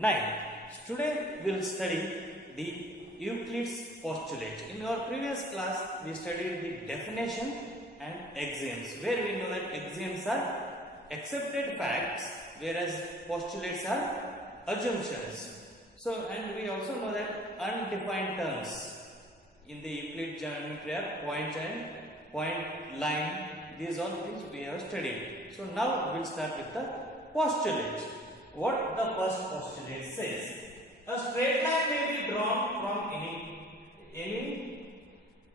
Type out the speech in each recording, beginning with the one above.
9. Today we will study the Euclid's postulate. In our previous class we studied the definition and axioms, where we know that axioms are accepted facts whereas postulates are assumptions. So, and we also know that undefined terms in the Euclid geometry are point and point, line, these all things we have studied. So now we will start with the postulate. What the first postulate says: a straight line may be drawn from any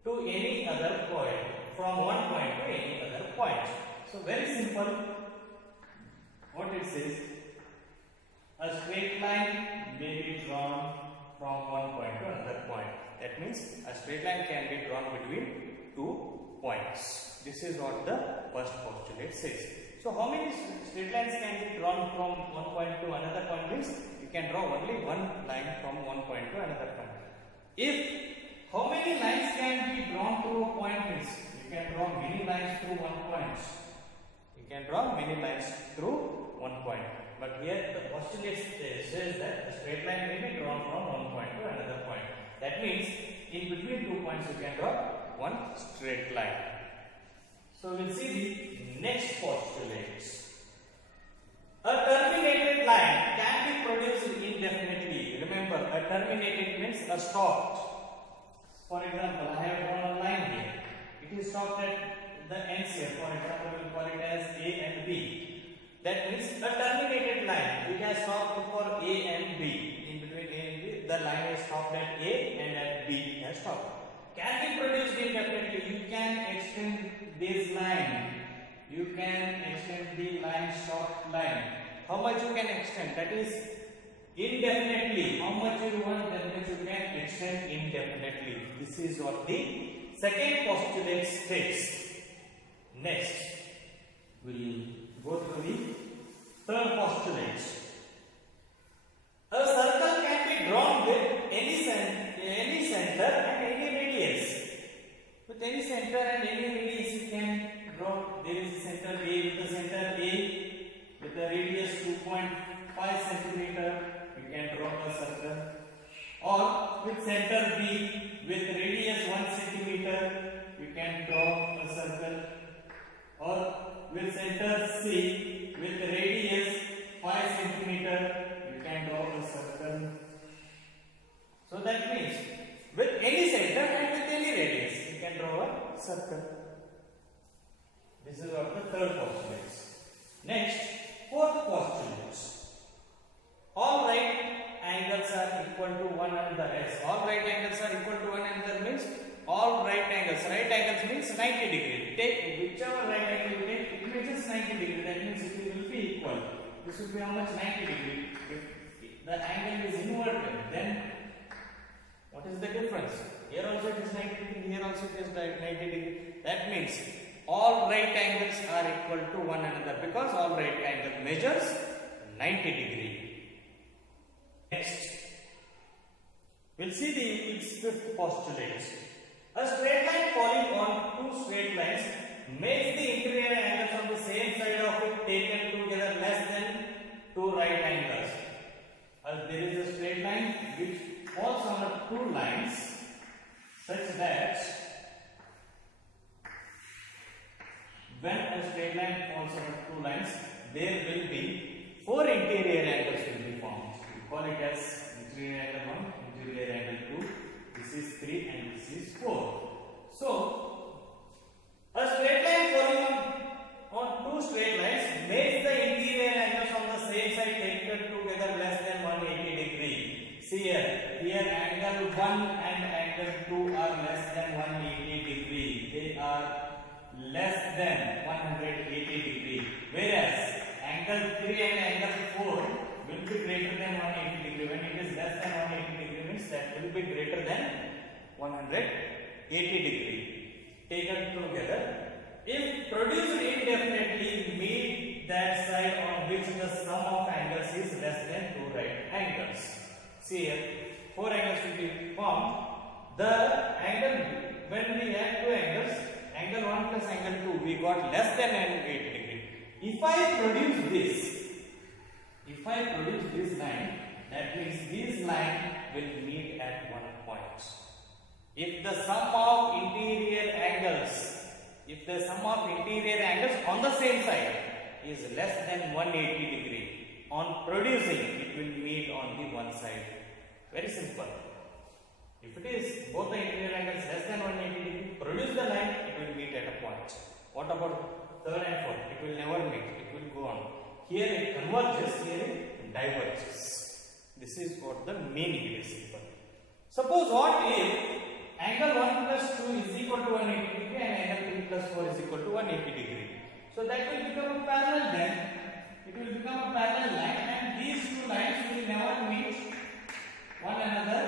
to any other point, from one point to any other point. So very simple. What it says: a straight line may be drawn from one point to another point. That means a straight line can be drawn between two points. This is what the first postulate says. So how many straight lines can be drawn from one point to another point? Means you can draw only one line from one point to another point. If how many lines can be drawn through a point? Means you can draw many lines through one point. You can draw many lines through one point. But here the postulate says that a straight line may be drawn from one point to another point. That means in between 2 points you can draw one straight line. So we'll see the next postulate. A terminated line can be produced indefinitely. Remember, a terminated means a stopped. For example, I have drawn a line here. It is stopped at the ends here. For example, we will call it as A and B. That means a terminated line. It has stopped for A and B. In between A and B, the line is stopped at A and at B has stopped. Can be produced indefinitely. You can extend this line. You can extend the line, short line. How much you can extend? That is indefinitely. How much you want, that much you can extend indefinitely. This is what the second postulate states. Next, we will go to the third postulate. A circle can be drawn with any center and any radius. With any center and any radius you can draw. There is a center A, with the center A with the radius 2.5 centimeter, you can draw a circle. Or with center B with radius 1 centimeter, you can draw a circle. Or with center C with radius 5 centimeter, you can draw a circle. So that means with any center and with any radius, you can draw a circle. This is what the third postulate. Next, fourth postulate. All right angles are equal to one another. Yes, all right angles are equal to one another means all right angles. Right angles means 90 degree. Take whichever right angle you take, it will just 90 degree. That means it will be equal. This will be how much? 90 degree. If the angle is inverted, then what is the difference? Here also it is 90 degree, here also it is 90 degree. That means all right angles are equal to one another because all right angle measures 90 degree. Next, we'll see the fifth postulate. A straight line falling on two straight lines makes the interior angles on the same side of it taken together less than two right angles. There is a straight line which falls on two lines such that when a straight line falls on two lines, there will be four interior angles will be formed. We call it as interior angle 1, interior angle 2, this is 3 and this is 4. So, a straight line falling on two straight lines makes the interior angles on the same side taken together less than 180 degree. See here angle 1 and angle 2 are less than 180 degree. They are less than 180 degree. Whereas angle 3 and angle 4 will be greater than 180 degree. When it is less than 180 degree means that will be greater than 180 degree. Taken together, if produced indefinitely, meet that side on which the sum of angles is less than two right angles. See here, four angles will be formed. The angle, when we add two angles, angle 1 plus angle 2, we got less than 180 degree. If I produce this line, That means these lines will meet at one point. If the sum of interior angles, on the same side is less than 180 degree, on producing it will meet on the one side. Very simple. If it is both the interior angles less than 180 degree, produce the line, it will meet at a point. What about third and fourth? It will never meet, it will go on. Here it converges, here it diverges. This is what the meaning is. Simple. Suppose what if angle 1 plus 2 is equal to 180 degree and angle 3 plus 4 is equal to 180 degree. So that will become a parallel then. It will become a parallel line and these two lines will never meet one another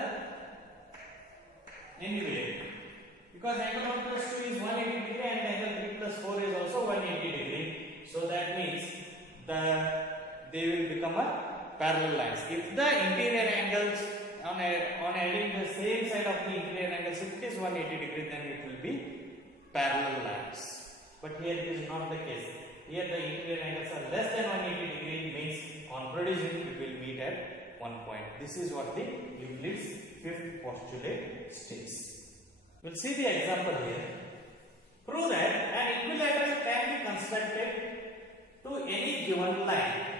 anywhere. Because angle 1 plus 2 is 180 degree and angle 3 plus 4 is also 180 degree. So that means they will become a parallel lines. If the interior angles on adding the same side of the interior angles, if it is 180 degree, then it will be parallel lines. But here it is not the case. Here the interior angles are less than 180 degree, means on producing it will meet at one point. This is what the Euclid's fifth postulate states. We'll see the example here. Prove that an equilateral can be constructed to any given line.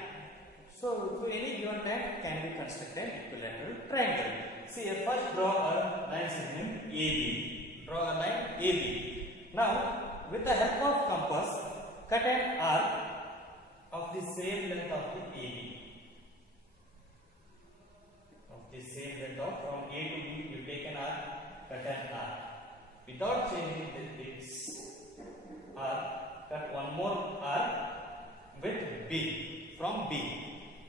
So, to any given line can be constructed an equilateral triangle. See, first draw a line segment AB. Draw a line AB. Now, with the help of compass, cut an arc of the same length of the AB. Of the same length of from A to B, you take an arc, cut an arc. Without changing its arc, cut one more arc with B. From B.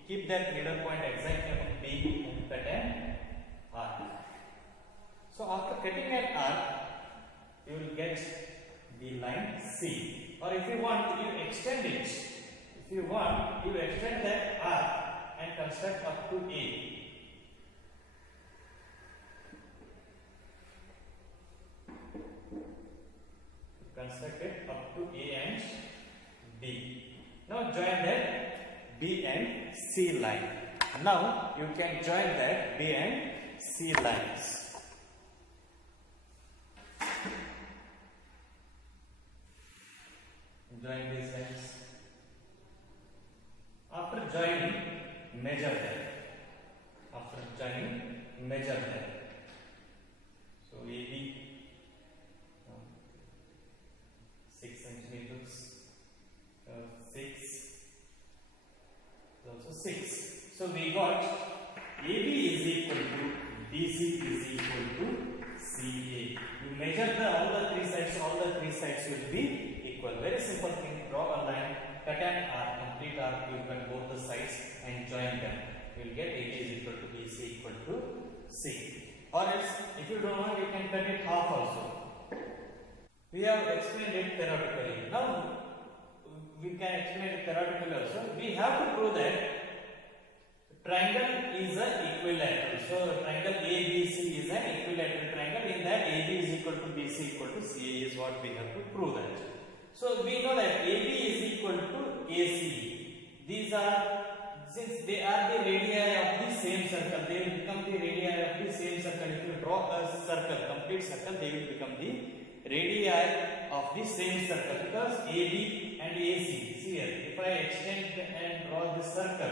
Keep that middle point exactly on B and cut an arc. So after cutting an arc, you will get the line C. Or if you want, you extend it. If you want, you extend that arc and construct up to A. Construct it up to A and B. Now join that B and C line. Now you can join that B and C lines. Join these lines. After joining, measure them. After joining, measure them. So AB 6 centimeters. 6. Also 6. So we got AB is equal to BC is equal to CA. You measure all the three sides will be equal. Very simple thing. Draw a line, cut an arc, complete arc, you cut both the sides and join them. You will get AB is equal to BC equal to C. Or else, if you don't know, you can cut it half also. We have explained it theoretically. Now, we can explain it theoretically also. We have to prove that triangle is an equilateral. So, triangle ABC is an equilateral triangle. In that, AB is equal to BC equal to CA is what we have to prove that. So, we know that AB is equal to AC. These are, since they are the radii of the same circle, they will become the radii of the same circle. If you draw a circle, complete circle, they will become the radii of the same circle, because AB and AC. See here, if I extend and draw this circle,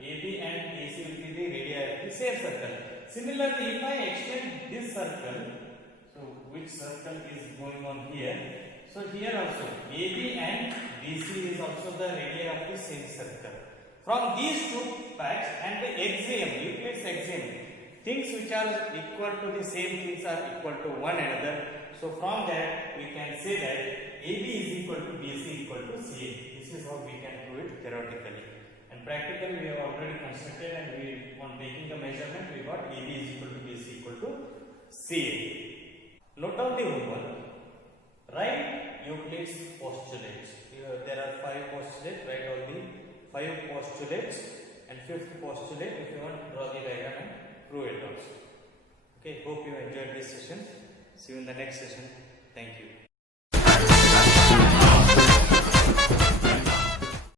AB and AC will be the radii of the same circle. Similarly, if I extend this circle, so which circle is going on here? So here also AB and BC is also the radii of the same circle. From these two facts and the axiom, Euclid's axiom, things which are equal to the same things are equal to one another. So from that we can say that AB is equal to BC equal to CA. This is how we can prove it theoretically. And practically we have already constructed, and we on taking the measurement we got AB is equal to BC equal to CA. Note down the homework. Write Euclid's postulates. There are 5 postulates. Write all the 5 postulates, and 5th postulate, if you want, draw the diagram and prove it also. Okay, hope you enjoyed this session. See you in the next session. Thank you.